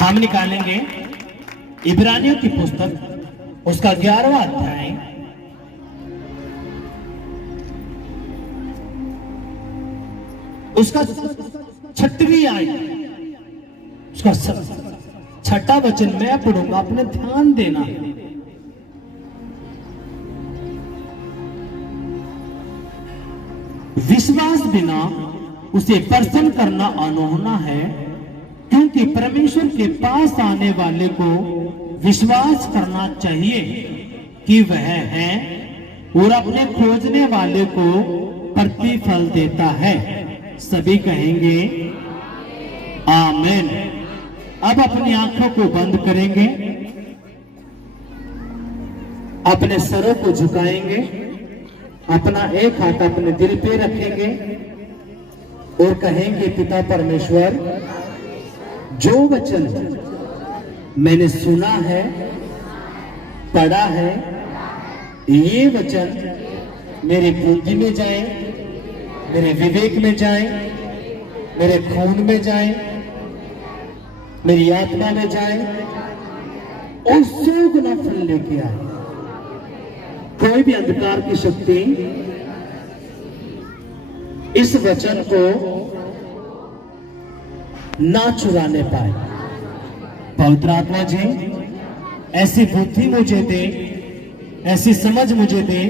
हम निकालेंगे इब्रानियों की पुस्तक, उसका 11वां अध्याय, उसका 6वीं आयत, उसका 6ठा वचन मैं पढ़ूंगा, अपने ध्यान देना। विश्वास बिना उसे प्रसन्न करना अनहोना है, क्योंकि परमेश्वर के पास आने वाले को विश्वास करना चाहिए कि वह है और अपने खोजने वाले को प्रतिफल देता है। सभी कहेंगे आमीन। अब अपनी आंखों को बंद करेंगे, अपने सरों को झुकाएंगे, अपना एक हाथ अपने दिल पे रखेंगे और कहेंगे पिता परमेश्वर, जो वचन मैंने सुना है, पढ़ा है, ये वचन मेरी बुद्धि में जाए, मेरे विवेक में जाए, मेरे खून में जाए, मेरी आत्मा में जाए और 100 गुना फल लेके आए। कोई भी अंधकार की शक्ति इस वचन को ना चुराने पाए। पवित्र आत्मा जी, ऐसी बुद्धि मुझे दे, ऐसी समझ मुझे दे,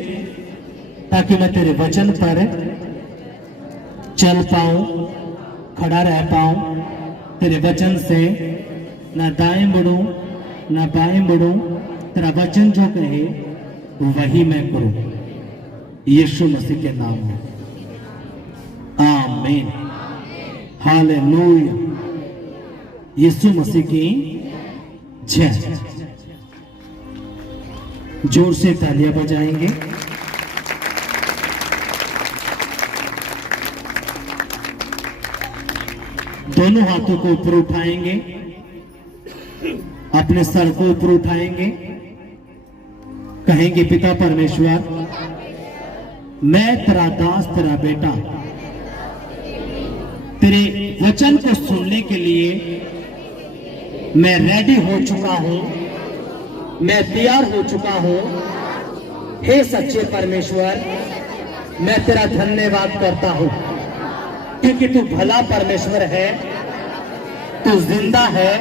ताकि मैं तेरे वचन पर चल पाऊं, खड़ा रह पाऊं, तेरे वचन से ना दाएं मुड़ूं ना बाएं मुड़ूं, तेरा वचन जो कहे वही मैं करूं, यीशु मसीह के नाम में आमीन। हालेलुया। यीशु मसीह की जय। जोर से तालियां बजाएंगे। दोनों हाथों को ऊपर उठाएंगे, अपने सर को ऊपर उठाएंगे, कहेंगे पिता परमेश्वर, मैं तेरा दास, तेरा बेटा, तेरे वचन को सुनने के लिए मैं रेडी हो चुका हूं, मैं तैयार हो चुका हूं। हे सच्चे परमेश्वर, मैं तेरा धन्यवाद करता हूं, क्योंकि तू भला परमेश्वर है, तू जिंदा है,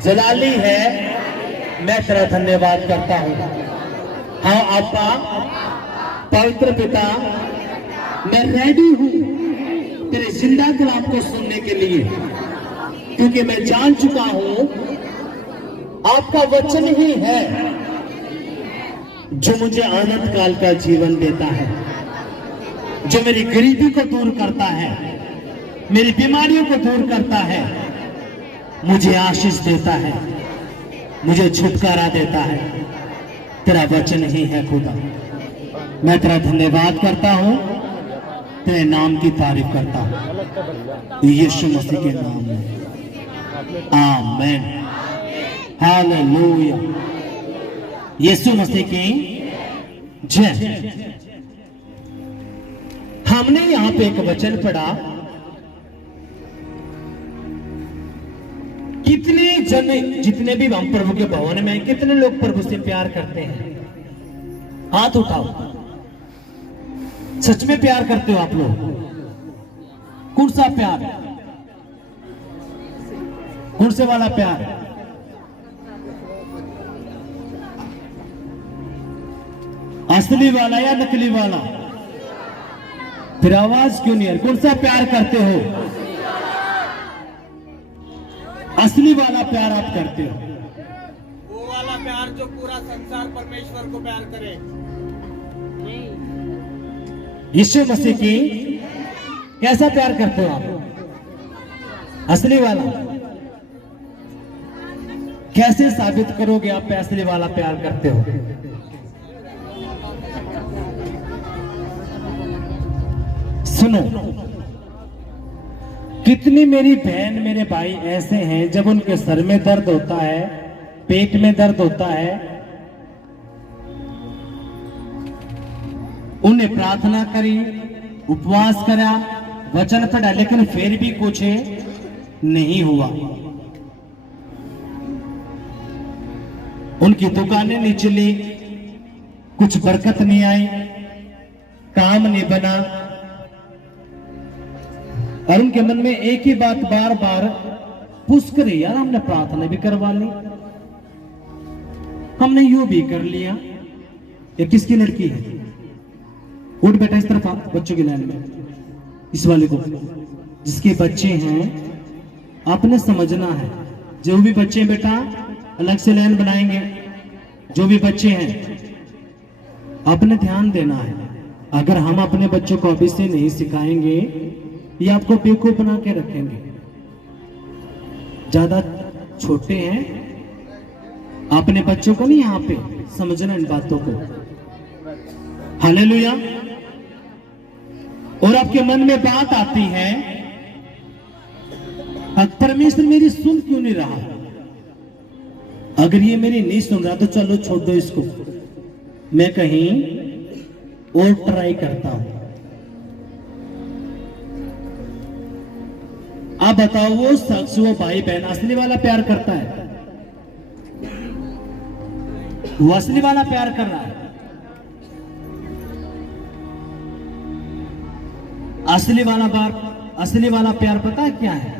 जलाली है। मैं तेरा धन्यवाद करता हूं। हाँ आपका पवित्र पिता, मैं रेडी हूं तेरे जिंदा कलाम को सुनने के लिए, क्योंकि मैं जान चुका हूं आपका वचन ही है जो मुझे अनंत काल का जीवन देता है, जो मेरी गरीबी को दूर करता है, मेरी बीमारियों को दूर करता है, मुझे आशीष देता है, मुझे छुटकारा देता है। तेरा वचन ही है खुदा। मैं तेरा धन्यवाद करता हूं, तेरे नाम की तारीफ करता हूं, यीशु मसीह के नाम में आमीन। हालेलुया। यीशु मसीह की जय। हमने यहां पे एक वचन पढ़ा, कितने जन, जितने भी हम प्रभु के भवन में, कितने लोग प्रभु से प्यार करते हैं? हाथ उठाओ। सच में प्यार करते हो आप लोग? कौन सा प्यार? कौन से वाला प्यार? असली वाला या नकली वाला? फिर आवाज क्यों नहीं है? कौन सा प्यार करते हो? असली वाला प्यार आप करते हो? वो वाला प्यार जो पूरा संसार परमेश्वर को प्यार करे। यीशु मसीह की कैसा प्यार करते हो आप? असली वाला। कैसे साबित करोगे आप असली वाला प्यार करते हो? सुनो, कितनी मेरी बहन, मेरे भाई ऐसे हैं, जब उनके सर में दर्द होता है, पेट में दर्द होता है, उन्हें प्रार्थना करी, उपवास करा, वचन पढ़ा, लेकिन फिर भी कुछ नहीं हुआ। उनकी दुकानें नहीं चली, कुछ बरकत नहीं आई, काम नहीं बना, और उनके मन में एक ही बात बार बार पुश करी, यार हमने प्रार्थना भी करवा ली, हमने यूं भी कर लिया, ये किसकी लड़की है? उठ बेटा इस तरफ बच्चों की लाइन में, इस वाले को, जिसके बच्चे हैं आपने समझना है। जो भी बच्चे बेटा अलग से लाइन बनाएंगे, जो भी बच्चे हैं आपने ध्यान देना है। अगर हम अपने बच्चों को अभी से नहीं सिखाएंगे, ये आपको बेवकूफ बना के रखेंगे। ज्यादा छोटे हैं, अपने बच्चों को नहीं यहाँ पे समझना इन बातों को। हालेलुया। और आपके मन में बात आती है, परमेश्वर मेरी सुन क्यों नहीं रहा? अगर ये मेरी नहीं सुन रहा तो चलो छोड़ दो इसको, मैं कहीं और ट्राई करता हूं। आप बताओ, वो शख्स, वो भाई बहन असली वाला प्यार करता है? वो असली वाला प्यार कर रहा है? असली वाला प्यार पता है क्या है?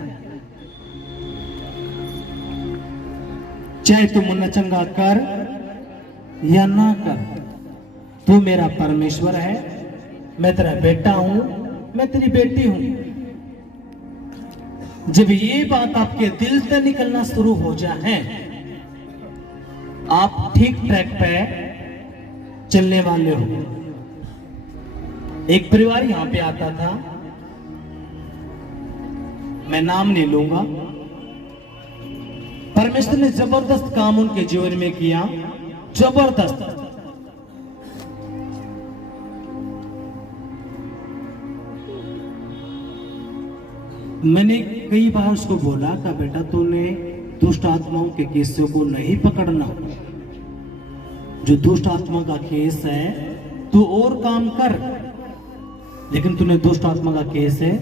चाहे तू मुन्ना चंगा कर या ना कर, तू मेरा परमेश्वर है, मैं तेरा बेटा हूं, मैं तेरी बेटी हूं। जब ये बात आपके दिल से निकलना शुरू हो जाए, आप ठीक ट्रैक पे चलने वाले हो। एक परिवार यहां पे आता था, मैं नाम नहीं लूंगा। परमेश्वर ने जबरदस्त काम उनके जीवन में किया, जबरदस्त। मैंने कई बार उसको बोला कि बेटा तूने दुष्ट आत्माओं के केसों को नहीं पकड़ना, जो दुष्ट आत्मा का केस है तू और काम कर, लेकिन तूने दुष्ट आत्मा का केस है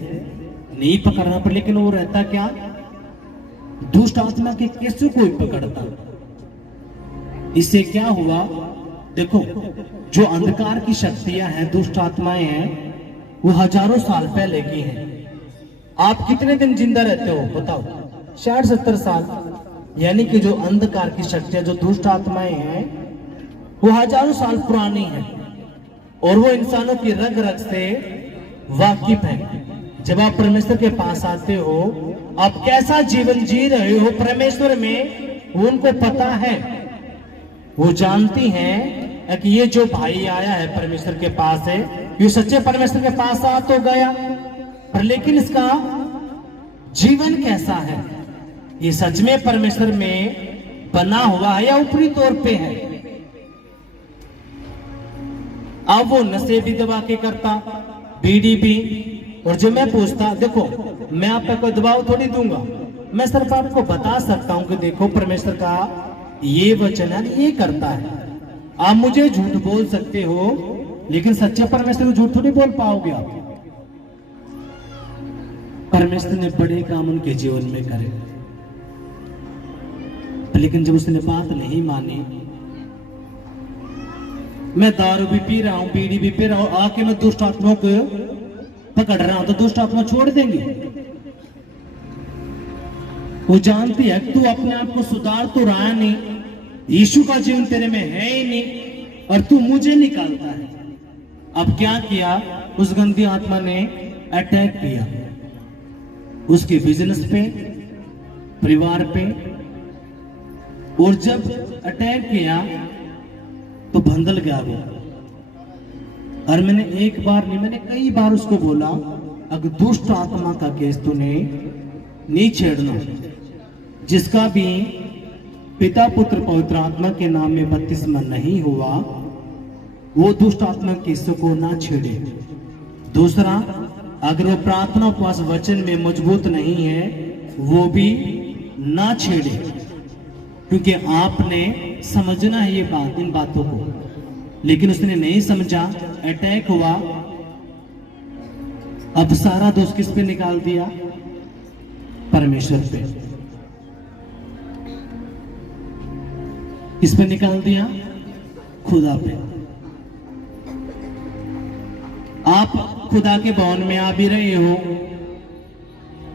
नहीं पकड़ना। पर लेकिन वो रहता क्या, दुष्ट आत्मा के केसों को ही पकड़ता। इससे क्या हुआ, देखो जो अंधकार की शक्तियां हैं, दुष्ट आत्माएं हैं, वो हजारों साल पहले की हैं। आप कितने दिन जिंदा रहते हो बताओ? 60-70 साल। यानी कि जो अंधकार की शक्तियां, जो दुष्ट आत्माएं हैं, वो हजारों साल पुरानी हैं और वो इंसानों की रग रग से वाकिफ है। जब आप परमेश्वर के पास आते हो, आप कैसा जीवन जी रहे हो परमेश्वर में, वो उनको पता है। वो जानती हैं कि ये जो भाई आया है परमेश्वर के पास है, ये सच्चे परमेश्वर के पास आ तो गया, पर लेकिन इसका जीवन कैसा है, ये सच में परमेश्वर में बना हुआ है या ऊपरी तौर पे है। अब वो नशे भी दबा के करता, बीड़ी भी। और जो मैं पूछता, देखो मैं आप पे कोई दबाव थोड़ी दूंगा, मैं सिर्फ आपको बता सकता हूं कि देखो परमेश्वर का ये वचन है, ये करता है। आप मुझे झूठ बोल सकते हो, लेकिन सच्चे परमेश्वर को झूठ थोड़ी बोल पाओगे आप। परमेश्वर ने बड़े काम उनके जीवन में करे, लेकिन जब उसने बात नहीं मानी, मैं दारू भी पी रहा हूं, बीड़ी भी पी रहा हूं, आके मैं दुष्ट आत्माओं को पकड़ रहा हूं, तो दुष्ट आत्मा छोड़ देंगे? वो जानती है कि तू अपने आप को सुधार तो रहा नहीं, यीशु का जीवन तेरे में है ही नहीं, और तू मुझे निकालता है। अब क्या किया, उस गंदी आत्मा ने अटैक किया उसके बिजनेस पे, परिवार पे। और जब अटैक किया तो भंगल गया वो। और मैंने एक बार नहीं, मैंने कई बार उसको बोला, अगर दुष्ट आत्मा का केस तूने नहीं छेड़ना, जिसका भी पिता पुत्र पवित्र आत्मा के नाम में बपतिस्मा नहीं हुआ, वो दुष्ट आत्मा केसों को ना छेड़े। दूसरा, अगर वो प्रार्थना उपवास वचन में मजबूत नहीं है, वो भी ना छेड़े, क्योंकि आपने समझना है ये बात, इन बातों को। लेकिन उसने नहीं समझा, अटैक हुआ। अब सारा दोष किस पे निकाल दिया? परमेश्वर पे। किस पे निकाल दिया? खुदा पे। आप खुदा के भवन में आ भी रहे हो,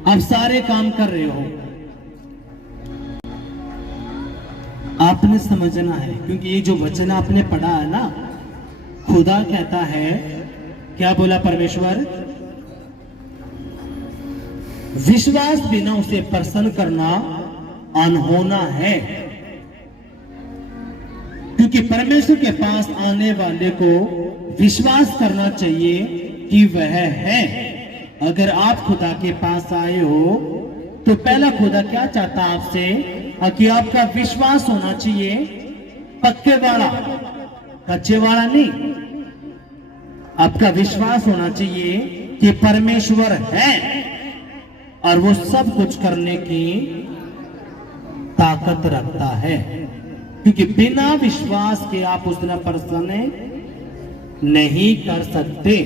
आप सारे काम कर रहे हो, आपने समझना है, क्योंकि ये जो वचन आपने पढ़ा है ना, खुदा कहता है, क्या बोला परमेश्वर? विश्वास बिना उसे प्रसन्न करना अनहोना है, क्योंकि परमेश्वर के पास आने वाले को विश्वास करना चाहिए कि वह है। अगर आप खुदा के पास आए हो तो पहला खुदा क्या चाहता आपसे? कि आपका विश्वास होना चाहिए पक्के वाला, कच्चे वाला नहीं। आपका विश्वास होना चाहिए कि परमेश्वर है और वो सब कुछ करने की ताकत रखता है, क्योंकि बिना विश्वास के आप उस दिन प्रसन्न नहीं कर सकते।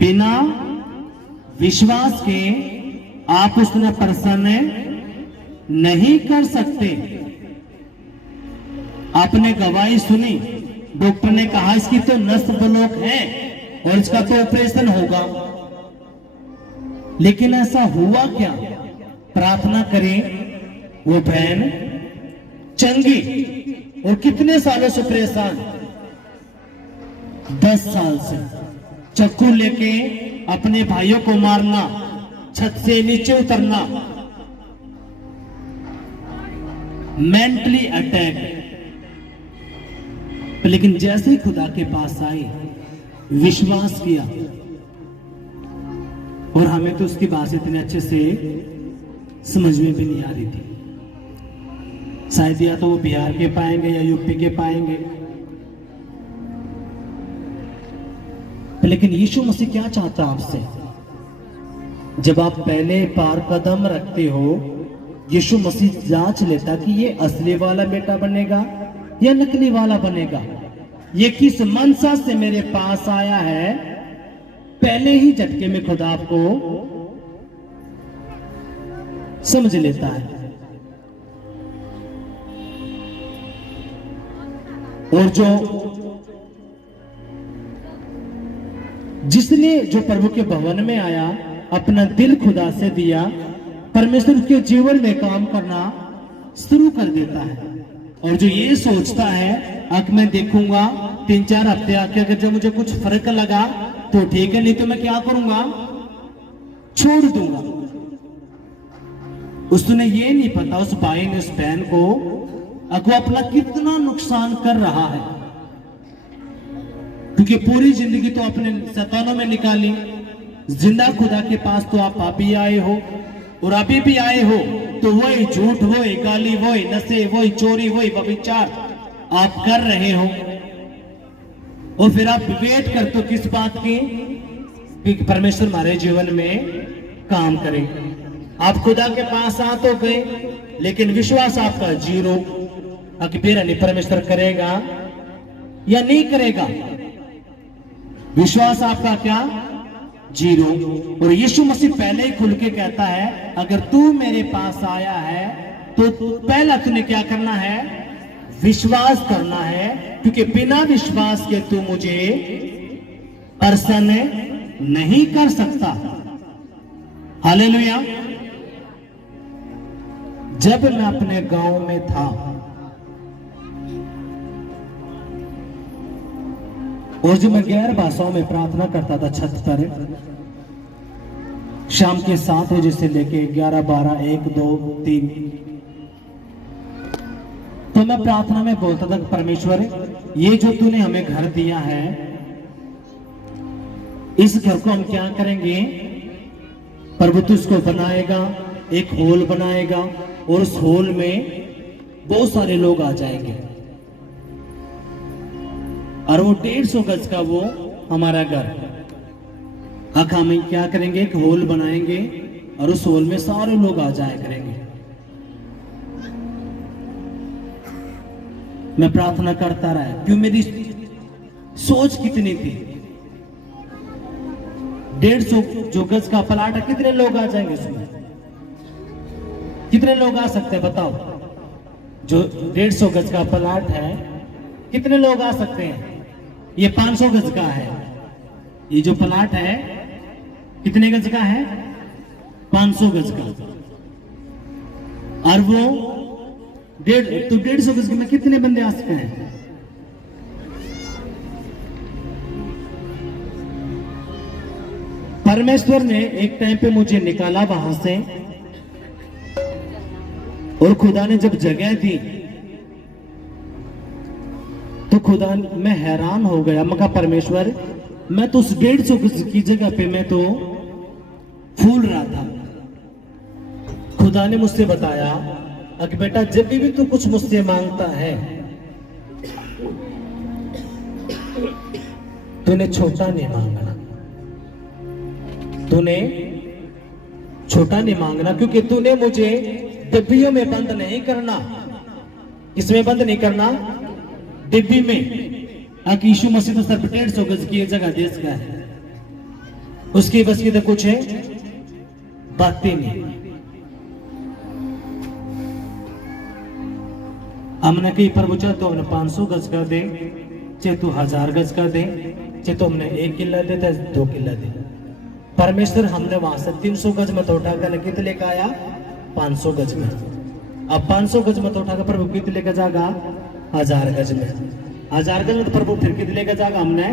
बिना विश्वास के आप उस दिन प्रसन्न नहीं कर सकते। आपने गवाही सुनी, डॉक्टर ने कहा इसकी तो नस ब्लॉक है और इसका तो ऑपरेशन होगा, लेकिन ऐसा हुआ क्या? प्रार्थना करें, वो बहन चंगी, और कितने सालों से परेशान? 10 साल से। चाकू लेके अपने भाइयों को मारना, छत से नीचे उतरना, मेंटली अटैक। लेकिन जैसे ही खुदा के पास आए, विश्वास किया, और हमें तो उसकी बात इतने अच्छे से समझ में भी नहीं आ रही थी। शायद या तो वो बिहार के पाएंगे या यूपी के पाएंगे, लेकिन यीशु मसीह क्या चाहता आपसे? जब आप पहले पार कदम रखते हो, यीशु मसीह जांच लेता कि ये असली वाला बेटा बनेगा या नकली वाला बनेगा, ये किस मनसा से मेरे पास आया है। पहले ही झटके में खुदा आपको समझ लेता है। और जिसने जो प्रभु के भवन में आया, अपना दिल खुदा से दिया, परमेश्वर के जीवन में काम करना शुरू कर देता है। और जो ये सोचता है कि मैं देखूंगा 3-4 हफ्ते आके, अगर जब मुझे कुछ फर्क लगा तो ठीक है, नहीं तो मैं क्या करूंगा? छोड़ दूंगा। उसने ये नहीं पता, उस भाई ने उस बहन को वो अपना कितना नुकसान कर रहा है, क्योंकि पूरी जिंदगी तो अपने शैतानों में निकाली। जिंदा खुदा के पास तो आप अभी आए हो, और अभी भी आए हो तो वही झूठ, वही गाली, वही नशे, वही चोरी, वही व्यभिचार आप कर रहे हो। और फिर आप वेट करते हो किस बात की? कि परमेश्वर हमारे जीवन में काम करे। आप खुदा के पास आ तो गए, लेकिन विश्वास आपका जीरो। कि मेरा नहीं परमेश्वर करेगा या नहीं करेगा, विश्वास आपका क्या? जीरो। और यीशु मसीह पहले ही खुल के कहता है, अगर तू मेरे पास आया है तो पहला तूने क्या करना है? विश्वास करना है, क्योंकि बिना विश्वास के तू मुझे प्रसन्न नहीं कर सकता। हालेलुया। जब मैं अपने गांव में था और जो मैं गैर भाषाओं में प्रार्थना करता था छत पर, शाम के 7 बजे से लेके 11, 12, 1, 2, 3, तो मैं प्रार्थना में बोलता था, परमेश्वर ये जो तूने हमें घर दिया है, इस घर को हम क्या करेंगे? प्रभु तू इसको बनाएगा, एक हॉल बनाएगा, और उस हॉल में बहुत सारे लोग आ जाएंगे, और वो 150 गज का वो हमारा घर। हम क्या करेंगे? एक हॉल बनाएंगे और उस हॉल में सारे लोग आ जाया करेंगे। मैं प्रार्थना करता रहा, क्यों? मेरी सोच कितनी थी, 150 जो गज का प्लाट है, कितने लोग आ जाएंगे उसमें? कितने लोग आ सकते हैं बताओ? जो 150 गज का प्लाट है, कितने लोग आ सकते हैं? ये 500 गज का है। ये जो प्लाट है कितने गज का है? 500 गज का। और वो 150 गज में कितने बंदे आ सकते हैं? परमेश्वर ने एक टाइम पे मुझे निकाला वहां से, और खुदा ने जब जगह दी तो खुदा, मैं हैरान हो गया। मैं कहा परमेश्वर, मैं तो उस 150 गज की जगह पे मैं तो फूल रहा था। खुदा ने मुझसे बताया, अगर बेटा जब भी तू कुछ मुझसे मांगता है, तूने छोटा नहीं मांगना, तूने छोटा नहीं मांगना, क्योंकि तूने मुझे डिब्बियों में बंद नहीं करना। इसमें बंद नहीं करना, डिब्बी में। आकि यीशु मसीह तो सिर्फ 150 गज की जगह दे सका है, उसकी बस की तो कुछ है बातें नहीं। हमने कहीं पर पूछा तो हमने 500 गज का दे, चाहे तू 1000 गज का दे, चाहे तो हमने 1 किला दे, 2 किला दे। परमेश्वर हमने वहां से 300 गज मत उठाकर कितने लेकर आया? 500 गज में। अब 500 गज मत उठाकर प्रभु कितने लेकर जाएगा? 1000 गज में। 1000 गज में तो प्रभु फिर कितने लेकर जाएगा? हमने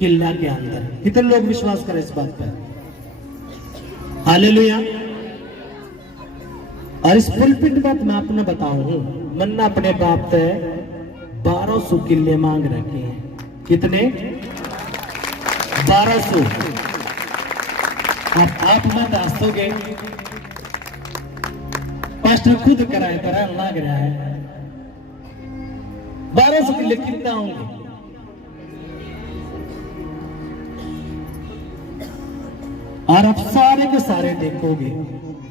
किला के अंदर। कितने लोग विश्वास करें इस बात पर? हालेलुया। और इस पुलपिट बात मैं आपने बताऊं, मैंने अपने बाप से 1200 किले मांग रखे हैं। कितने? 1200। अब आप मैं दास्तोगे, पास्टर खुद कराए तरह लग रहा है। 1200 किले कितना होंगे? और आप सारे के सारे देखोगे,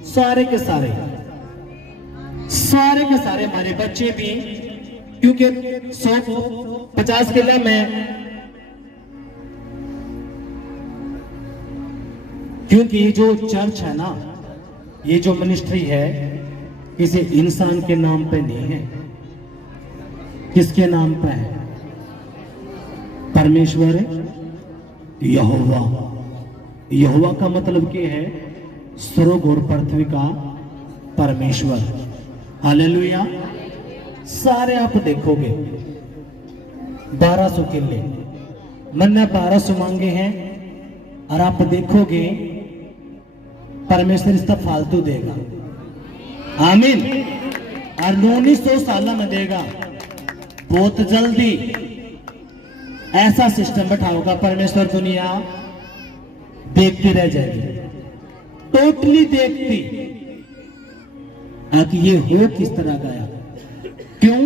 सारे के सारे हमारे बच्चे भी, क्योंकि 150 किले में, क्योंकि ये जो चर्च है ना, ये जो मिनिस्ट्री है, किसी इंसान के नाम पे नहीं है। किसके नाम पे है? परमेश्वर यहोवा। यहोवा का मतलब क्या है? स्वर्ग और पृथ्वी का परमेश्वर। हालेलुया। सारे आप देखोगे 1200 किले, मैंने 1200 मांगे हैं, और आप देखोगे परमेश्वर इसका फालतू देगा। आमीन। और 1900 साल में देगा, बहुत जल्दी ऐसा सिस्टम बैठाओगा परमेश्वर, दुनिया देखती रह जाएगी, टोटली देखती कि ये हो किस तरह गया। क्यों?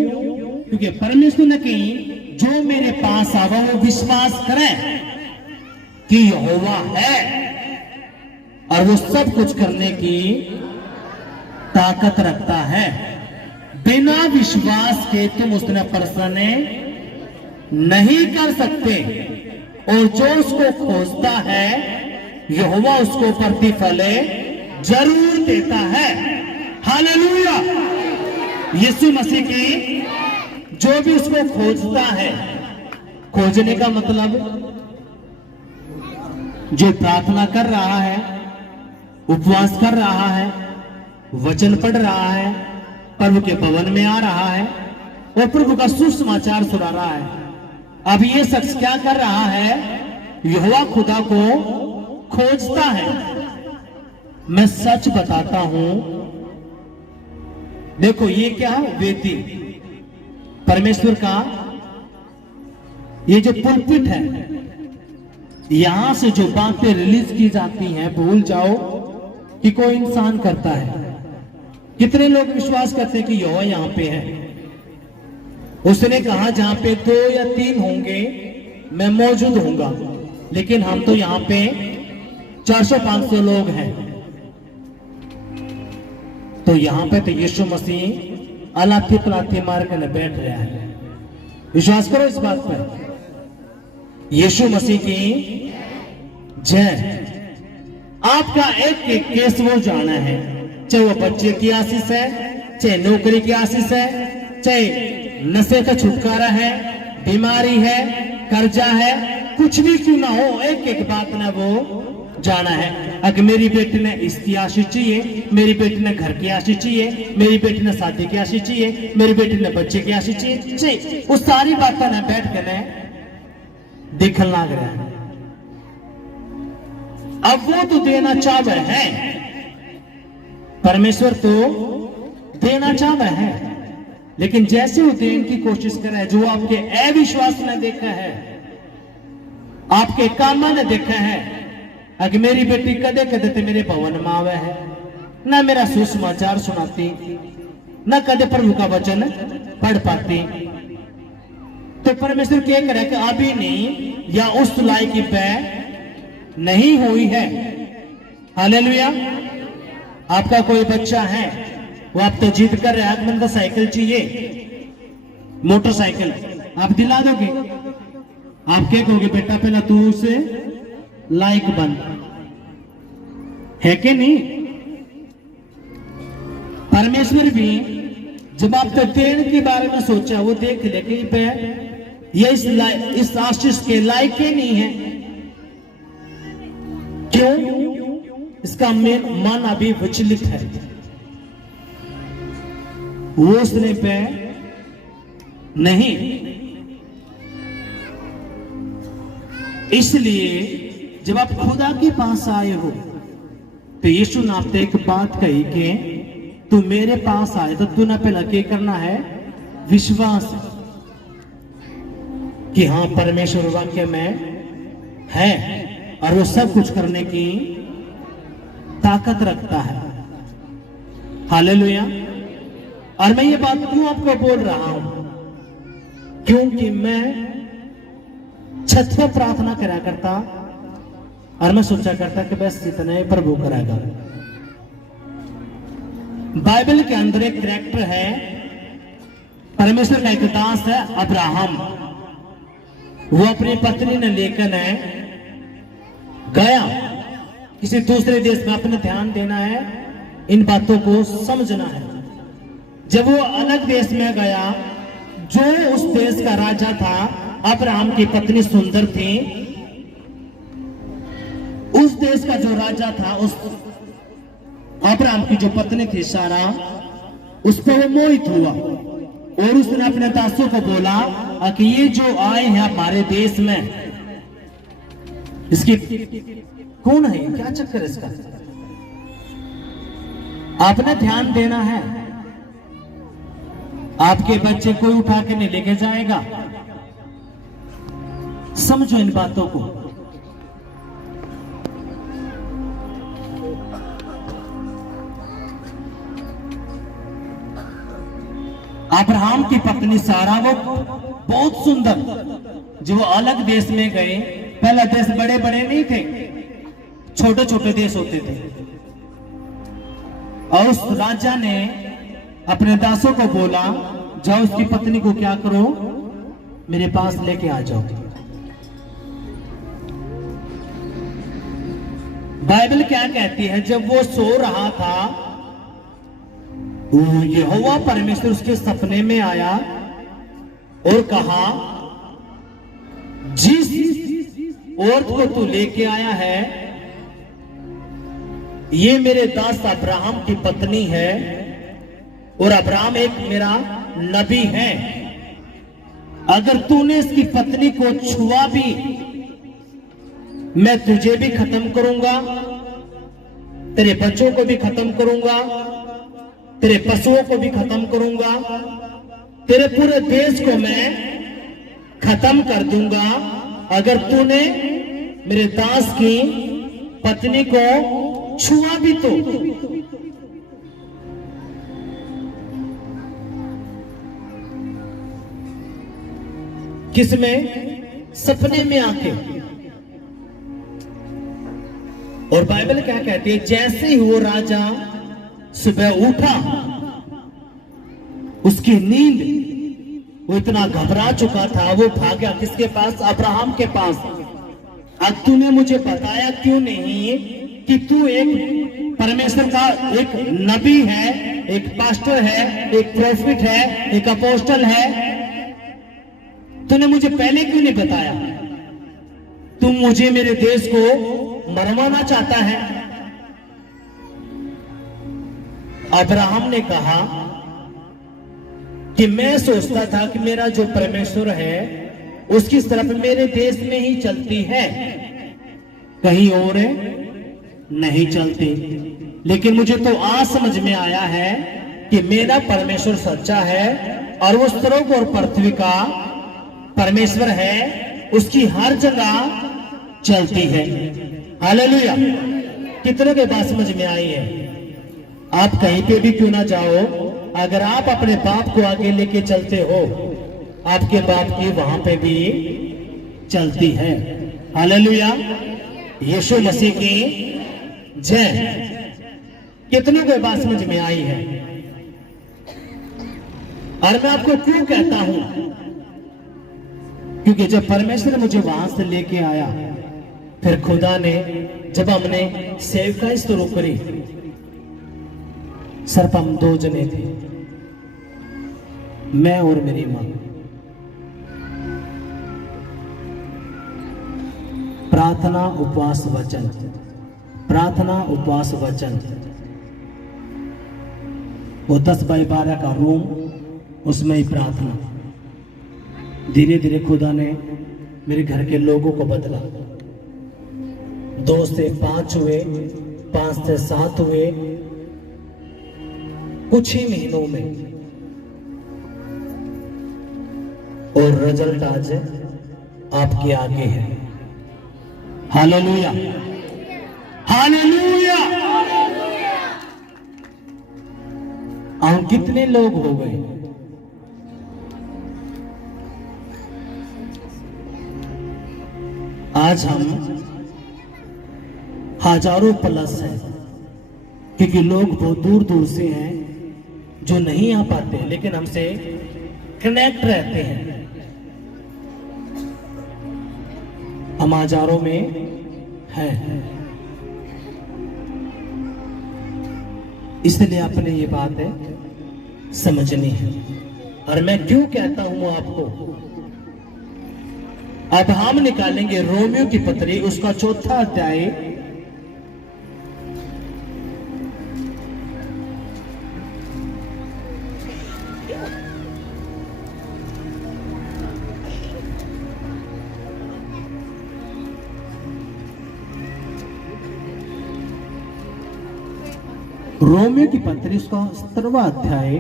क्योंकि परमेश्वर ने कही जो मेरे पास आवा वो विश्वास करे कि यहोवा है, और वो सब कुछ करने की ताकत रखता है। बिना विश्वास के तुम उसने प्रसन्न नहीं कर सकते, और जो उसको खोजता है यहोवा उसको प्रतिफल जरूर देता है। हालेलुया। यीशु मसीह की जो भी उसको खोजता है, खोजने का मतलब जो प्रार्थना कर रहा है, उपवास कर रहा है, वचन पढ़ रहा है, प्रभु के भवन में आ रहा है और प्रभु का सुसमाचार सुना रहा है। अब ये शख्स क्या कर रहा है? यहोवा खुदा को खोजता है। मैं सच बताता हूं, देखो ये क्या वेदी परमेश्वर का, ये जो पुलपिट है, यहां से जो बातें रिलीज की जाती हैं, भूल जाओ कि कोई इंसान करता है। कितने लोग विश्वास करते हैं कि यहोवा यहां पे है? उसने कहा जहां पे 2 या 3 होंगे मैं मौजूद होऊंगा, लेकिन हम तो यहां पे 400-500 लोग हैं। तो यहां पे तो यीशु मसीह अलाथी पलाथी मार कर बैठ रहा है। विश्वास करो इस बात पर। यीशु मसीह की जय। आपका एक केस वो जाना है, चाहे वो बच्चे की आशीष है, चाहे नौकरी की आशीष है, चाहे नशे का छुटकारा है, बीमारी है, कर्जा है, कुछ भी क्यों ना हो, एक एक बात ना वो जाना है। अगर मेरी बेटी ने इसकी आशीष चाहिए, मेरी बेटी ने घर की आशीष चाहिए, मेरी बेटी ने शादी की आशीष चाहिए, मेरी बेटी ने बच्चे की आशीष चाहिए, वो सारी बातें ना बैठ कर देखने लग रहा है। अब वो तो देना चाहता है, परमेश्वर तो देना चाहता है, लेकिन जैसे वो देने की कोशिश कर रहा है, जो आपके अविश्वास ने देखा है, आपके काम ने देखा है। अगर मेरी बेटी कदे कदे तो मेरे भवन में आवे है, ना मेरा सुसमाचार सुनाती, ना कदे प्रभु का वचन पढ़ पाती, तो परमेश्वर क्या करे कि अभी नहीं या उस लायक पे नहीं हुई है। हालेलुया। आपका कोई बच्चा है, वो आप तो जिद कर रहे हैं, मन का साइकिल चाहिए, मोटरसाइकिल, आप दिला दोगे? आप क्या कहोगे? बेटा पहला तू उसे लायक बन, है कि नहीं? परमेश्वर भी जब आप तो देने के बारे में सोचा, वो देख ले कि ये इस आशीष के लायक ही नहीं है। क्यों? इसका मन अभी विचलित है, वो उसने पे नहीं। इसलिए जब आप खुदा के पास आए हो, तो यीशु ने आपसे एक बात कही कि तू मेरे पास आए तो तू ना पहला क्या करना है? विश्वास कि हाँ परमेश्वर वाक्य में है और वो सब कुछ करने की ताकत रखता है। हालेलुया। और मैं ये बात क्यों आपको बोल रहा हूं? क्योंकि मैं छत पर प्रार्थना करा करता और मैं सोचा करता कि बस इतना ही प्रभु करेगा। बाइबल के अंदर एक कैरेक्टर है, परमेश्वर का एक दास है अब्राहम। वो अपनी पत्नी ने लेकर गया किसी दूसरे देश में, अपने ध्यान देना है, इन बातों को समझना है। जब वो अलग देश में गया, जो उस देश का राजा था, अब्राहम की पत्नी सुंदर थी, उस देश का जो राजा था, उस अब्राहम की जो पत्नी थी सारा, उस पर वो मोहित हुआ और उसने अपने दासों को बोला कि ये जो आए हैं हमारे देश में, इसकी कौन है, क्या चक्कर है इसका? आपने ध्यान देना है, आपके बच्चे कोई उठा के नहीं लेके जाएगा। समझो इन बातों को। अब्राहम की पत्नी सारा वो बहुत सुंदर, जो वो अलग देश में गए, पहला देश बड़े बड़े नहीं थे, छोटे छोटे देश होते थे, और उस राजा ने अपने दासों को बोला, जाओ उसकी पत्नी को क्या करो, मेरे पास लेके आ जाओ। बाइबल क्या कहती है? जब वो सो रहा था, यहोवा परमेश्वर उसके सपने में आया और कहा, जिस औरत को तू लेके आया है, ये मेरे दास अब्राहम की पत्नी है, और अब्राहम एक मेरा नबी है। अगर तूने इसकी पत्नी को छुआ भी, मैं तुझे भी खत्म करूंगा, तेरे बच्चों को भी खत्म करूंगा, तेरे पशुओं को भी खत्म करूंगा, तेरे पूरे देश को मैं खत्म कर दूंगा, अगर तूने मेरे दास की पत्नी को छुआ भी तो। किसमें? सपने में आके। और बाइबल क्या कहती है? जैसे ही वो राजा सुबह उठा, उसकी नींद, वो इतना घबरा चुका था, वो भागा किसके पास? अब्राहम के पास। अब तूने मुझे बताया क्यों नहीं कि तू एक परमेश्वर का एक नबी है, एक पास्टर है, एक प्रोफिट है, एक अपोस्टल है, तूने मुझे पहले क्यों नहीं बताया? तू मुझे, मेरे देश को मरवाना चाहता है। अब्राहम ने कहा कि मैं सोचता था कि मेरा जो परमेश्वर है उसकी तरफ मेरे देश में ही चलती है, कहीं और नहीं चलती। लेकिन मुझे तो आज समझ में आया है कि मेरा परमेश्वर सच्चा है और वो स्वर्ग और पृथ्वी का परमेश्वर है, उसकी हर जगह चलती है। हालेलुया। कितनों के बात समझ में आई है? आप कहीं पे भी क्यों ना जाओ, अगर आप अपने बाप को आगे लेके चलते हो, आपके बाप की वहां पे भी चलती है। हालेलुया। यीशु मसीह की जय। कितनों को बात समझ में आई है? और मैं आपको क्यों कहता हूं? क्योंकि जब परमेश्वर मुझे वहां से लेके आया, फिर खुदा ने, जब हमने सेवकाई शुरू करी, सिर्फ हम 2 जने थे, मैं और मेरी मां। प्रार्थना, उपवास, वचन, प्रार्थना, उपवास, वचन। वो 10x12 का रूम, उसमें ही प्रार्थना। धीरे धीरे खुदा ने मेरे घर के लोगों को बदला। 2 से 5 हुए, 5 से 7 हुए, कुछ ही महीनों में, और रिजल्ट आज आपके आगे है। Hallelujah, hallelujah. हम कितने लोग हो गए? आज हम हजारों प्लस हैं, क्योंकि लोग बहुत दूर दूर से हैं जो नहीं आ पाते, लेकिन हमसे कनेक्ट रहते हैं। हम हजारों में हैं। इसलिए आपने ये बात समझनी है। और मैं क्यों कहता हूं आपको? अब हम निकालेंगे रोमियो की पत्री, उसका 4था अध्याय, रोमियो की पत्री उसका 17वां अध्याय,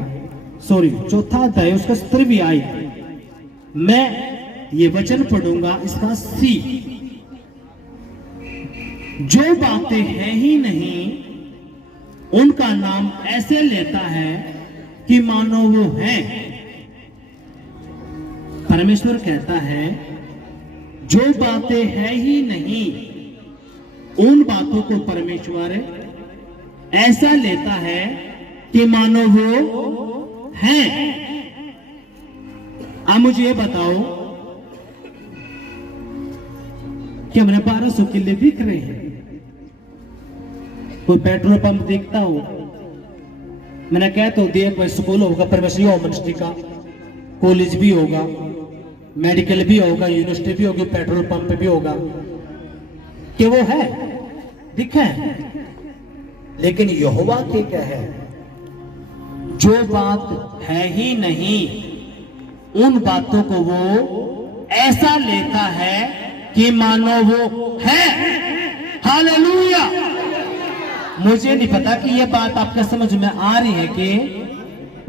सॉरी 4था अध्याय, उसका 17वीं आयत। मैं ये वचन पढ़ूंगा, इसका सी। जो बातें हैं ही नहीं, उनका नाम ऐसे लेता है कि मानो वो है। परमेश्वर कहता है, जो बातें हैं ही नहीं, उन बातों को परमेश्वर ऐसा लेता है कि मानो वो है। अब मुझे ये बताओ कि हमने 1200 किले दिख रहे हैं? कोई पेट्रोल पंप दिखता हो? मैंने कहा तो दिया, कोई स्कूल होगा परमेश्वरी मिनिस्ट्री का, कॉलेज भी होगा, मेडिकल भी होगा, यूनिवर्सिटी भी होगी, पेट्रोल पंप भी होगा, कि वो है, दिखा है। लेकिन यहोवा के क्या है? जो बात है ही नहीं, उन बातों को वो ऐसा लेता है कि मानो वो है। हालेलुया। मुझे नहीं पता कि ये बात आपके समझ में आ रही है कि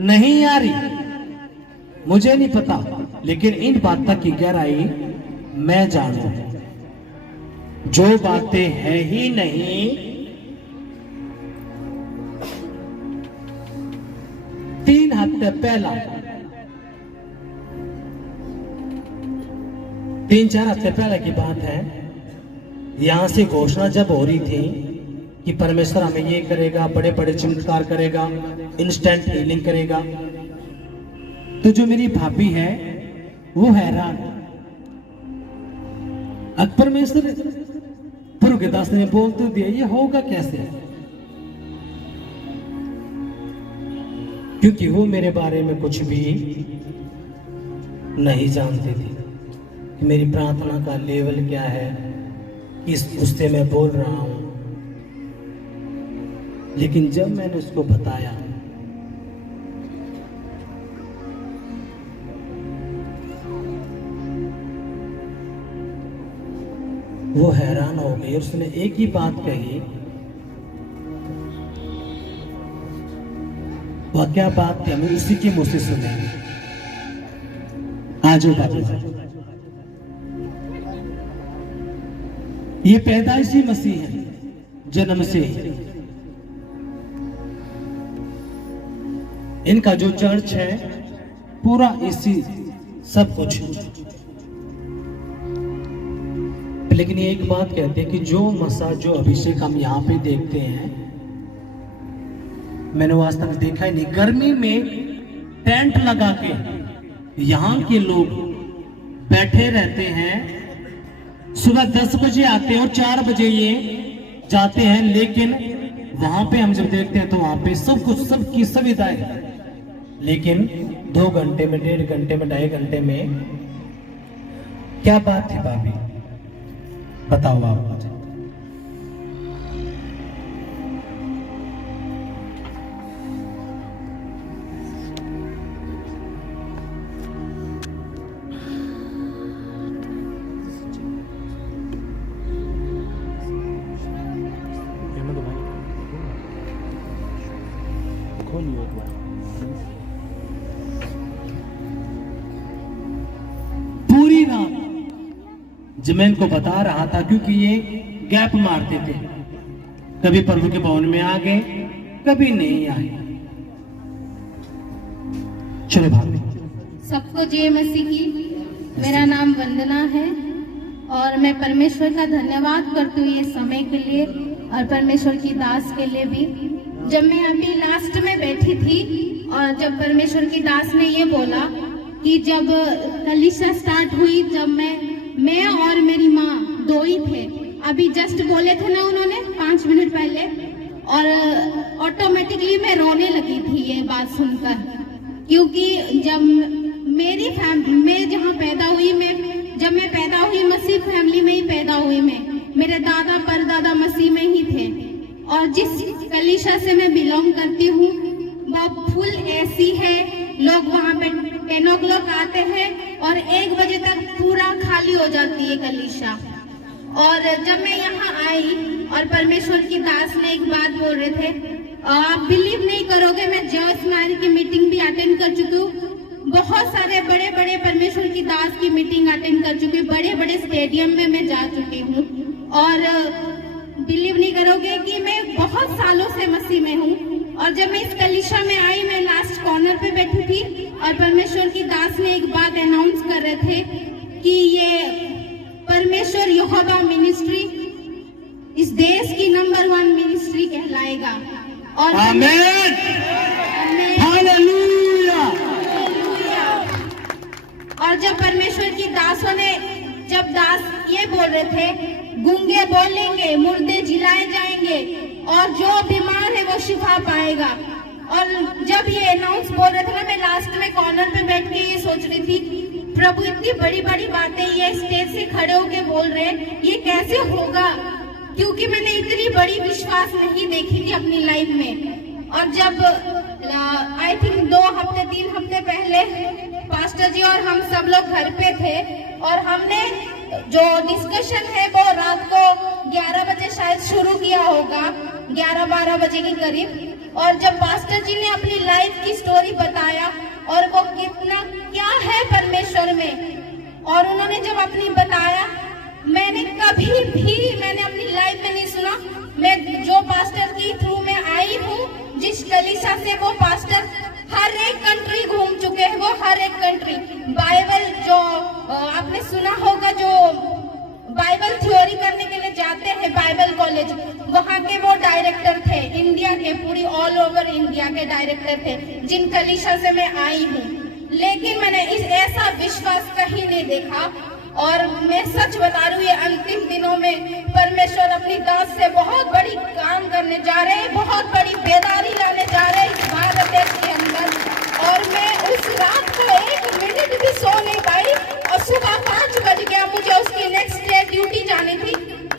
नहीं आ रही, मुझे नहीं पता, लेकिन इन बातों की गहराई मैं जानता हूं। जो बातें है ही नहीं, 3 हफ्ते पहला, 3-4 हफ्ते पहले की बात है, यहां से घोषणा जब हो रही थी कि परमेश्वर हमें ये करेगा, बड़े बड़े चमत्कार करेगा, इंस्टेंट हीलिंग करेगा, तो जो मेरी भाभी है वो हैरान। अब परमेश्वर गुरु के दास ने बोल तो दिया, ये होगा कैसे? क्योंकि वो मेरे बारे में कुछ भी नहीं जानती थी कि मेरी प्रार्थना का लेवल क्या है, किस उससे मैं बोल रहा हूं। लेकिन जब मैंने उसको बताया, वो हैरान हो गई। उसने एक ही बात कही, वह क्या बात थी हमें उसी के मुंह से सुनेंगे। आज बाबू, ये पैदाइशी मसीह है, जन्म से। इनका जो चर्च है पूरा इसी सब कुछ। लेकिन ये एक बात कहते हैं कि जो मसा, जो अभिषेक हम यहाँ पे देखते हैं, मैंने आज तक देखा ही नहीं। गर्मी में टेंट लगा के यहाँ के लोग बैठे रहते हैं, सुबह 10 बजे आते हैं और 4 बजे ये जाते हैं। लेकिन वहां पे हम जब देखते हैं तो वहां पे सब कुछ, सबकी सुविधाएं है। लेकिन 2 घंटे में, 1.5 घंटे में, 2.5 घंटे में क्या बात थी भाभी, बताओ आप मुझे। पूरी रात जब मैं इनको बता रहा था, क्योंकि ये गैप मारते थे, कभी प्रभु के भवन में आ गए, कभी नहीं आए। चलो भाभी। सबको जय मसीह की। मेरा नाम वंदना है और मैं परमेश्वर का धन्यवाद करती हूँ ये समय के लिए और परमेश्वर की दास के लिए भी। जब मैं अभी लास्ट में बैठी थी और जब परमेश्वर की दास ने ये बोला कि जब कलीसिया स्टार्ट हुई, जब मैं और मेरी माँ 2 ही थे। अभी जस्ट बोले थे ना उन्होंने 5 मिनट पहले, और ऑटोमेटिकली मैं रोने लगी थी ये बात सुनकर। क्योंकि जब मैं जहाँ पैदा हुई, जब मैं पैदा हुई मसीह फैमिली में ही पैदा हुई। मेरे दादा परदादा मसीह में ही थे और जिस कलीसिया से मैं बिलोंग करती हूँ वो फुल ऐसी है। लोग वहाँ पे 10 o'clock आते हैं और 1 बजे तक पूरा खाली हो जाती है कलीसिया। और जब मैं यहाँ आई और परमेश्वर की दास ने एक बात बोल रहे थे, आप बिलीव नहीं करोगे, मैं जॉयस मारी की मीटिंग भी अटेंड कर चुकी हूँ। बहुत सारे बड़े बड़े परमेश्वर की दास की मीटिंग अटेंड कर चुकी हूँ, बड़े बड़े स्टेडियम में मैं जा चुकी हूँ। और बिलीव नहीं करोगे कि मैं बहुत सालों से मसीह में हूँ। और जब मैं इस कलीसिया में आई, मैं लास्ट कॉर्नर पे बैठी थी और परमेश्वर की दास ने एक बात अनाउंस कर रहे थे कि ये परमेश्वर यहोवा मिनिस्ट्री इस देश की नंबर 1 मिनिस्ट्री कहलाएगा। और आमीन, हालेलुया। और जब परमेश्वर की दासों ने, जब दास ये बोल रहे थे, गूंगे बोलेंगे, मुर्दे जिलाए जाएंगे और जो बीमार है वो शिफा पाएगा। और जब ये अनाउंस बोल रहे थे ना, मैं लास्ट में कॉर्नर पे बैठ के ये सोच रही थी, प्रभु इतनी बड़ी बड़ी बातें ये स्टेज से खड़े होके बोल रहे हैं, ये कैसे होगा? क्योंकि मैंने इतनी बड़ी विश्वास नहीं देखी थी अपनी लाइफ में। और जब आई थिंक 2 हफ्ते 3 हफ्ते पहले पास्टर जी और हम सब लोग घर पे थे और हमने जो डिस्कशन है वो रात को 11 बजे शायद शुरू किया होगा, 11-12 बजे के करीब। और जब पास्टर जी ने अपनी लाइफ की स्टोरी बताया और वो कितना क्या है परमेश्वर में, और उन्होंने जब अपनी बताया, मैंने कभी भी अपनी लाइफ में नहीं सुना। मैं जो पास्टर की थ्रू में आई हूँ, जिस कलीसिया से, वो पास्टर हर एक कंट्री घूम चुके हैं। वो हर एक कंट्री बाइबल, जो आपने सुना होगा, जो बाइबल थ्योरी करने के लिए जाते हैं बाइबल कॉलेज, वहाँ के वो डायरेक्टर थे, इंडिया के, पूरी ऑल ओवर इंडिया के डायरेक्टर थे, जिन कलीसिया से मैं आई हूँ। लेकिन मैंने ऐसा विश्वास कहीं नहीं देखा और मैं सच बता रही हूँ, ये अंतिम दिनों में परमेश्वर अपनी दास से बहुत बड़ी काम करने जा रहे हैं, बहुत बड़ी बेदारी लाने जा रहे हैं इस भारत देश के अंदर। और मैं उस रात को 1 मिनट भी सो नहीं पाई और सुबह 5 बज गया, मुझे उसकी नेक्स्ट डे ड्यूटी जानी थी।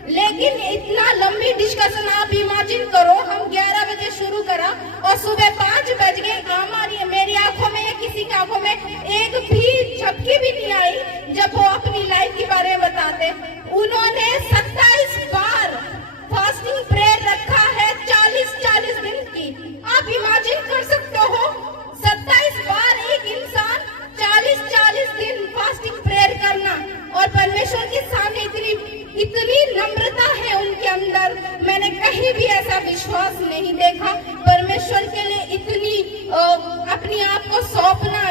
लेकिन इतना लंबी डिस्कशन आप इमेजिन करो, हम 11 बजे शुरू करा और सुबह 5 बज गए। हमारी मेरी आंखों में या किसी की आंखों में एक भी झपकी भी नहीं आई जब वो अपनी लाइफ के बारे में बताते। उन्होंने 27 बार फास्टिंग प्रेयर रखा है 40-40 दिन की। आप इमेजिन कर सकते हो 27 बार एक इंसान 40-40 दिन फास्टिंग प्रेयर करना। और परमेश्वर के सामने इतनी नम्रता है उनके अंदर, मैंने कहीं भी ऐसा विश्वास नहीं देखा। परमेश्वर के लिए इतनी अपने आप को सौंपना,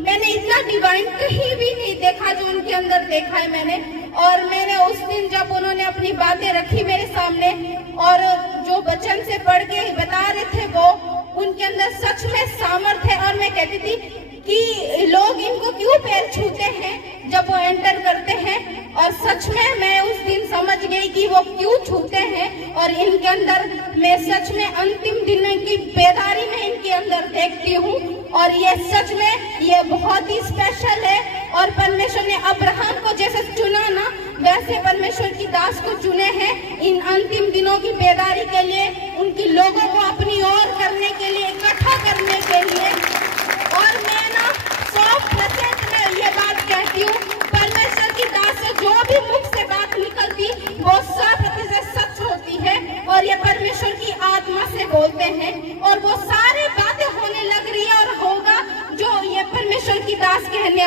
मैंने इतना डिवाइन कहीं भी नहीं देखा जो उनके अंदर देखा है मैंने। और मैंने उस दिन जब उन्होंने अपनी बातें रखी मेरे सामने और जो वचन से पढ़ के बता रहे थे, वो उनके अंदर सच में सामर्थ्य है। और मैं कहती थी कि लोग इनको क्यों पैर छूते हैं जब वो एंटर करते हैं, और सच में मैं उस दिन समझ गई कि वो क्यों छूते हैं। और इनके अंदर मैं सच में अंतिम दिन की बेदारी में इनके अंदर देखती हूँ। और ये सच में ये बहुत ही स्पेशल है। और परमेश्वर ने अब्राहम को जैसे चुना ना, वैसे परमेश्वर की दास को चुने हैं इन अंतिम दिनों की बेदारी के लिए, उनके लोगों को अपनी ओर करने के लिए, इकट्ठा करने के लिए। और मैं ना 100% में ये बात कहती हूँ, परमेश्वर की दास से जो भी मुख से बात निकलती वो 100% सच होती है। और ये परमेश्वर की आत्मा से बोलते हैं और वो सारी बातें होने लग रही है और होगा जो ये परमेश्वर की दास कहते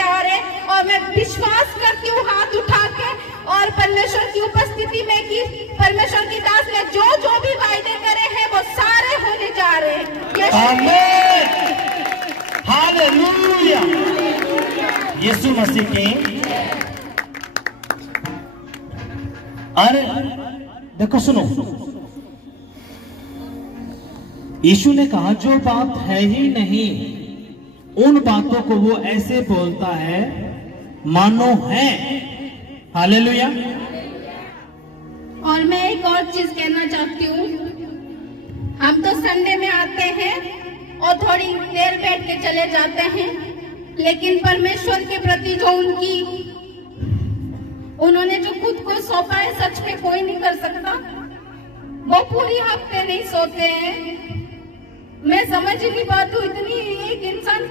आ रहे। और मैं विश्वास करती हूँ हाथ उठा के और परमेश्वर की उपस्थिति में कि परमेश्वर की दास ने जो भी वायदे करे हैं वो सारे होने जा रहे हैं। आमीन, हालेलुया, यीशु मसीह के। अरे देखो सुनो, यीशु ने कहा जो बात है ही नहीं उन बातों को वो ऐसे बोलता है मानो है। हालेलुया। और मैं एक और चीज कहना चाहती हूँ, हम तो संडे में आते हैं और थोड़ी देर बैठ के चले जाते हैं, लेकिन परमेश्वर के प्रति जो उन्होंने जो खुद को सौंपा है, सच में कोई नहीं कर सकता। वो पूरी हफ्ते नहीं सोते हैं। मैं समझ नहीं पाती हूँ इतनी एक इंसान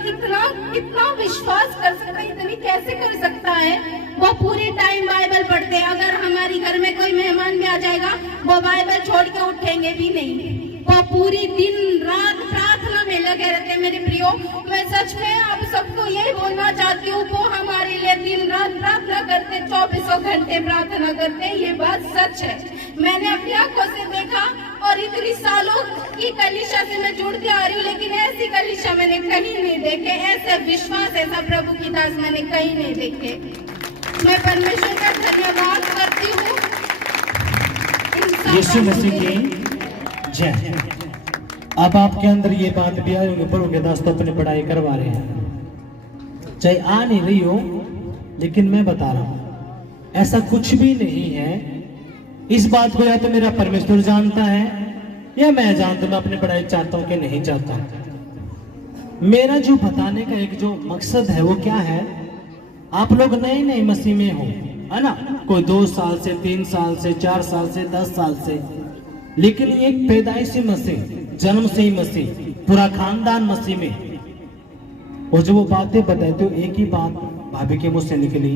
कितना विश्वास कर सकता है, इतनी कैसे कर सकता है। वो पूरी टाइम बाइबल पढ़ते हैं। अगर हमारी घर में कोई मेहमान भी आ जाएगा वो बाइबल छोड़ के उठेंगे भी नहीं। वो पूरी दिन रात प्रार्थना में लगे रहते हैं। मेरे प्रियो, मैं सच में आप सबको यही बोलना चाहती हूँ, वो हमारे लिए दिन रात प्रार्थना करते, 24 घंटे प्रार्थना करते। ये बात सच है, मैंने अपनी आंखों से देखा। और इतनी सालों की कलीसिया से मैं जुड़ती आ रही हूँ, लेकिन ऐसी कलीसिया मैंने कहीं नहीं देखे, ऐसे विश्वास, ऐसा प्रभु की दास मैंने कहीं नहीं देखे। मैं परमेश्वर का धन्यवाद करती हूँ। यीशु मसीह की जय। अब आपके अंदर ये बात भी आई होगी, प्रभु के दास तो अपनी पढ़ाई करवा रहे हैं, चाहे आ नहीं रही हो, लेकिन मैं बता रहा हूं ऐसा कुछ भी नहीं है। इस बात को या तो मेरा परमेश्वर जानता है या मैं जानता हूं, मैं अपनी पढ़ाई चाहता हूं कि नहीं चाहता। मेरा जो बताने का एक जो मकसद है वो क्या है, आप लोग नए नए मसीह में हो, है ना, कोई 2 साल से, 3 साल से, 4 साल से, 10 साल से, लेकिन एक पैदाइशी मसीह, जन्म से ही मसीह, पूरा खानदान मसीह में। और जो वो बातें बताते हो, एक ही बात भाभी के मुंह से निकली,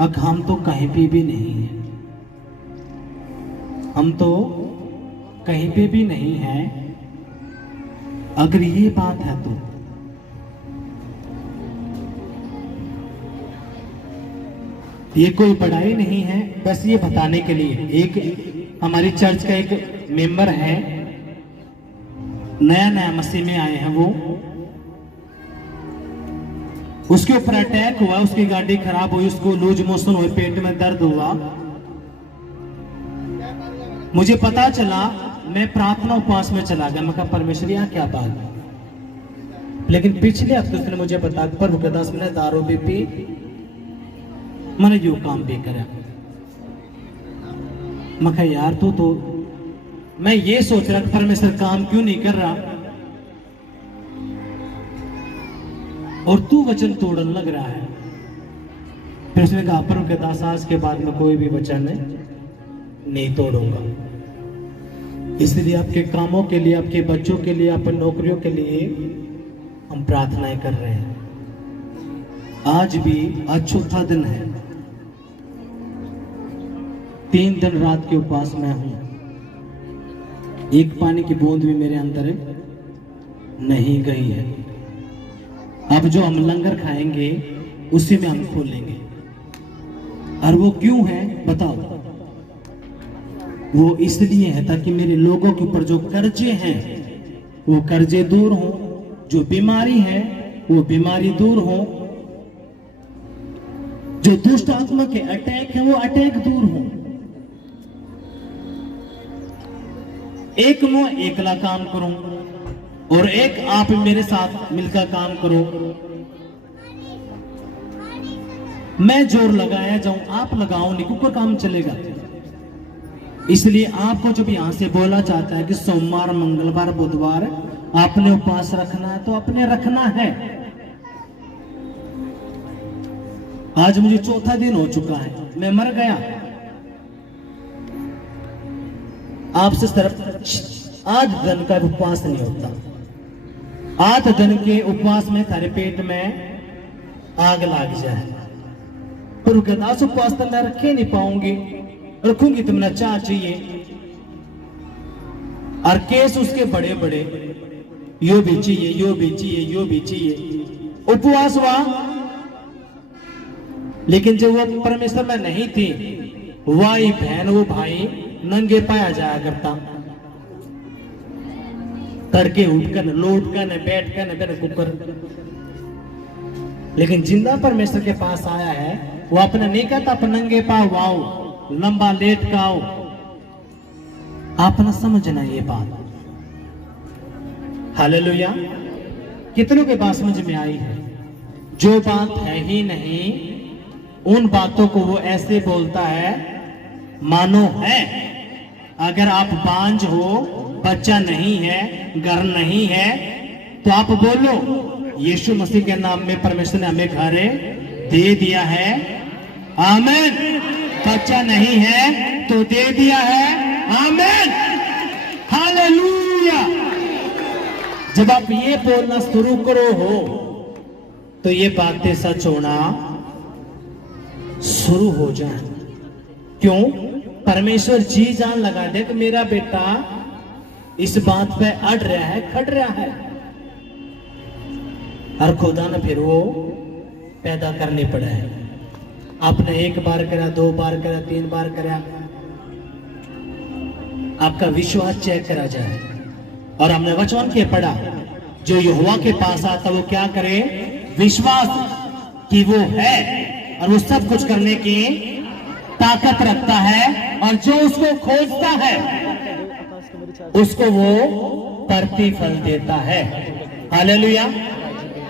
अब हम तो कहीं पे भी नहीं है, हम तो कहीं पे भी नहीं है। अगर ये बात है तो ये कोई पढ़ाई नहीं है, बस ये बताने के लिए। एक हमारी चर्च का एक मेंबर है, नया नया मसीह में आए हैं, वो उसके ऊपर अटैक हुआ, उसकी गाड़ी खराब हुई, उसको लूज मोशन हुए, पेट में दर्द हुआ। मुझे पता चला, मैं प्रार्थना उपवास में चला गया। मैं कहा परमेश्वर यहाँ क्या बात है, लेकिन पिछले हफ्ते उसने मुझे बताया प्रभु के दास मैंने दारू भी पी, मैंने यो काम भी करा। मैं कहा यार तू तो, मैं ये सोच रहा परमेश्वर काम क्यों नहीं कर रहा, और तू वचन तोड़न लग रहा है। फिर उसने कहा प्रभु के दास आज के बाद में कोई भी वचन नहीं तोड़ूंगा। इसलिए आपके कामों के लिए, आपके बच्चों के लिए, आपके नौकरियों के लिए हम प्रार्थनाएं कर रहे हैं। आज भी आज चौथा दिन है, 3 दिन रात के उपवास में हूं, एक पानी की बूंद भी मेरे अंदर नहीं गई है। अब जो हम लंगर खाएंगे उसी में हम खोलेंगे। और वो क्यों है बताओ? वो इसलिए है ताकि मेरे लोगों के ऊपर जो कर्जे हैं वो कर्जे दूर हो, जो बीमारी है वो बीमारी दूर हो, जो दुष्ट आत्मा के अटैक है वो अटैक दूर हो। एक मैं एकला काम करूं और एक आप मेरे साथ मिलकर काम करो। मैं जोर लगाया जाऊं, आप लगाओ, नहीं कुछ काम चलेगा। इसलिए आपको जब यहां से बोला जाता है कि सोमवार, मंगलवार, बुधवार आपने उपवास रखना है, तो अपने रखना है। आज मुझे चौथा दिन हो चुका है, मैं मर गया। आपसे सिर्फ 8 दिन का उपवास नहीं होता। 8 दिन के उपवास में थारे पेट में आग लग जाए। पर उपवास तो मैं रखे नहीं पाऊंगी, रखूंगी तो मेरा चाह चाहिए। और केस उसके बड़े बड़े, यो भी चाहिए, यो भी चाहिए, यो भी चाहिए। उपवास हुआ, लेकिन जब वो परमेश्वर में नहीं थी, वाई बहन वो भाई नंगे पाया जाया करता। तड़के उठकर, लौटकर, बैठकर, बैठ कुकर। लेकिन जिंदा परमेश्वर के पास आया है, वो अपने नहीं कहता अपन नंगे पाओ आओ, लंबा लेट का आओ। आपने समझना ये बात। हालेलुया। कितनों के पास समझ में आई है? जो बात है ही नहीं, उन बातों को वो ऐसे बोलता है मानो है। अगर आप बांझ हो, बच्चा नहीं है, घर नहीं है, तो आप बोलो यीशु मसीह के नाम में परमेश्वर ने हमें घर दे दिया है। आमीन। बच्चा नहीं है तो दे दिया है। आमीन। हालेलुया। जब आप ये बोलना शुरू करो हो, तो ये बातें सच होना शुरू हो जाए। क्यों? परमेश्वर जी जान लगा दे कि मेरा बेटा इस बात पे अड़ रहा है, खड़ रहा है। और खुदा ने फिर वो पैदा करनी पड़ा है। आपने 1 बार करा, 2 बार करा, 3 बार करा, आपका विश्वास चेक करा जाए। और हमने वचन के पढ़ा, जो यहोवा के पास आता वो क्या करे? विश्वास कि वो है और वो सब कुछ करने की ताकत रखता है। और जो उसको खोजता है उसको वो प्रतिफल देता है। हालेलुया।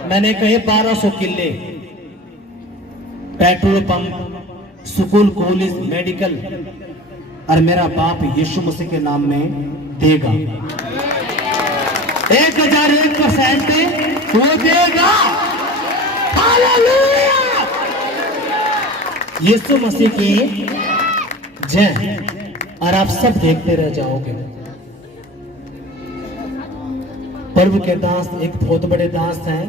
मैंने कहे 1200 किले, petrol pump, school, college, medical, और मेरा बाप यीशु मसीह के नाम में देगा। 1001% वो देगा। हालेलुया। यीशु मसीह की जय। और आप सब देखते रह जाओगे। प्रभु के दास एक बहुत बड़े दास हैं।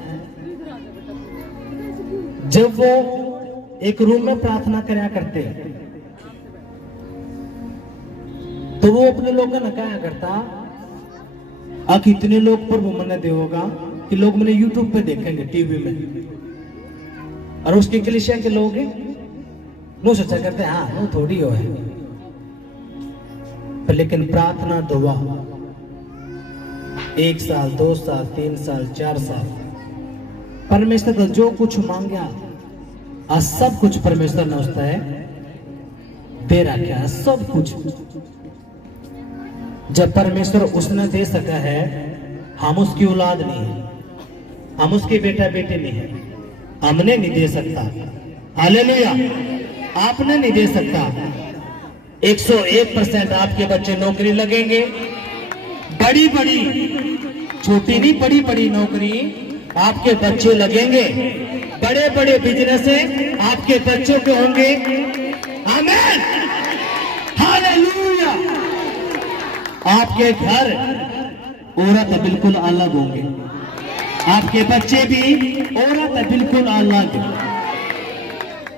जब वो एक रूम में प्रार्थना कराया करते, तो वो अपने लोगों ने कहा करता, कितने लोग प्रभु मने देगा कि लोग मैंने यूट्यूब पे देखेंगे, टीवी में, और उसके कलीसिया के लोग वो सोचा करते हाँ वो थोड़ी हो है। पर लेकिन प्रार्थना दुआ 1 साल, 2 साल, 3 साल, 4 साल, परमेश्वर का जो कुछ मांगा आज सब कुछ परमेश्वर ने उसका है दे रखा है। सब कुछ जब परमेश्वर उसने दे सका है, हम उसकी औलाद नहीं है, हम उसके बेटा बेटे नहीं है, हमने नहीं दे सकता। हालेलुया। आपने नहीं दे सकता। 101% आपके बच्चे नौकरी लगेंगे, बड़ी बड़ी, छोटी नहीं, बड़ी बड़ी नौकरी आपके बच्चे लगेंगे, बड़े बड़े बिजनेस आपके बच्चों के होंगे। आमीन, हालेलुया। आपके घर औरत बिल्कुल अलग होंगे, आपके बच्चे भी औरत बिल्कुल अलग,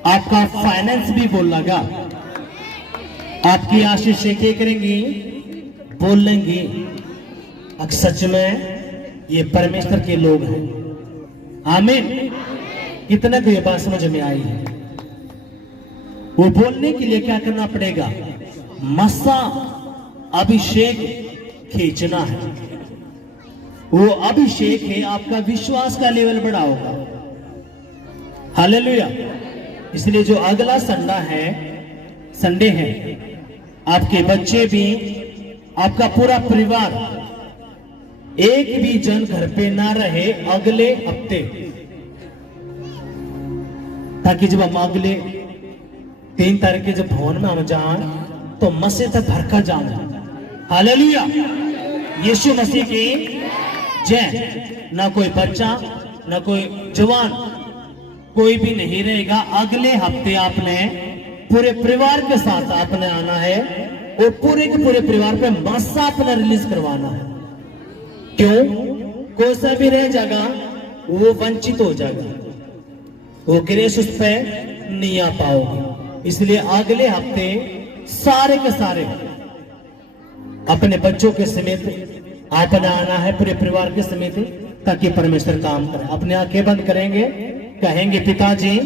आपका फाइनेंस भी बोलेगा, आपकी आशीषें क्या करेंगी, बोलेंगी। सच में ये परमेश्वर के लोग हैं। आमीन। कितना को ये बात समझ में आई है? वो बोलने के लिए क्या करना पड़ेगा? मसा अभिषेक खींचना है। वो अभिषेक है, आपका विश्वास का लेवल बढ़ा होगा। हालेलुया। इसलिए जो अगला संडे है, आपके बच्चे भी, आपका पूरा परिवार, एक भी जन घर पे ना रहे अगले हफ्ते, ताकि जब हम अगले 3 तारीख के जब भवन में हम जाएं तो मसीह तक भर का जाऊं। हालेलुया। यीशु मसीह की जय। ना कोई बच्चा, ना कोई जवान, कोई भी नहीं रहेगा। अगले हफ्ते आपने पूरे परिवार के साथ आपने आना है और पूरे के पूरे परिवार पे मसा अपना रिलीज करवाना है। क्यों? कोई सा भी रह जाएगा वो वंचित हो जाएगा, वो ग्रेस उस पे नहीं आ पाओगे। इसलिए अगले हफ्ते सारे के सारे अपने बच्चों के समेत आपने आना है, पूरे परिवार के समेत, ताकि परमेश्वर काम करे। अपने आंखें बंद करेंगे, कहेंगे पिताजी